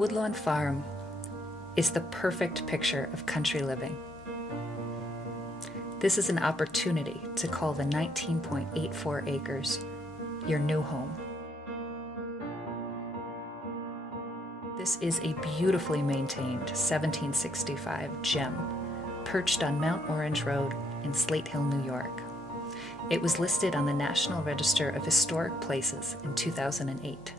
Woodlawn Farm is the perfect picture of country living. This is an opportunity to call the 19.84 acres your new home. This is a beautifully maintained 1765 gem perched on Mount Orange Road in Slate Hill, New York. It was listed on the National Register of Historic Places in 2008.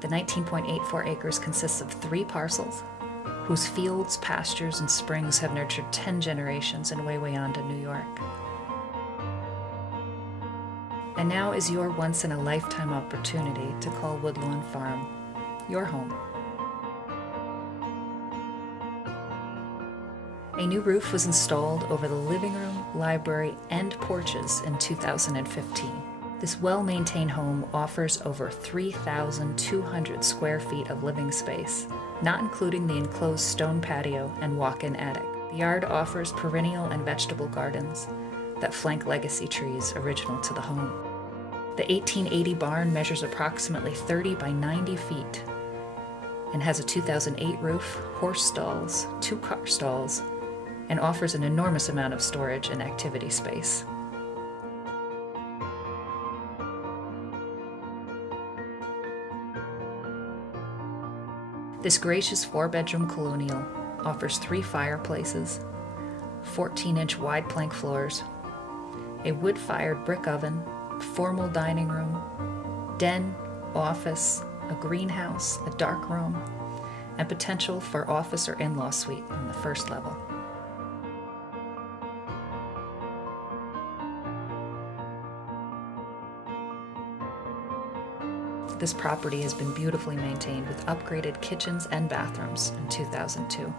The 19.84 acres consists of 3 parcels, whose fields, pastures, and springs have nurtured 10 generations in Wawayanda, New York. And now is your once-in-a-lifetime opportunity to call Woodlawn Farm your home. A new roof was installed over the living room, library, and porches in 2015. This well-maintained home offers over 3,200 square feet of living space, not including the enclosed stone patio and walk-in attic. The yard offers perennial and vegetable gardens that flank legacy trees original to the home. The 1880 barn measures approximately 30 by 90 feet and has a 2008 roof, horse stalls, 2 car stalls, and offers an enormous amount of storage and activity space. This gracious 4-bedroom colonial offers 3 fireplaces, 14-inch wide plank floors, a wood-fired brick oven, formal dining room, den, office, a greenhouse, a dark room, and potential for office or in-law suite on the first level. This property has been beautifully maintained with upgraded kitchens and bathrooms in 2002.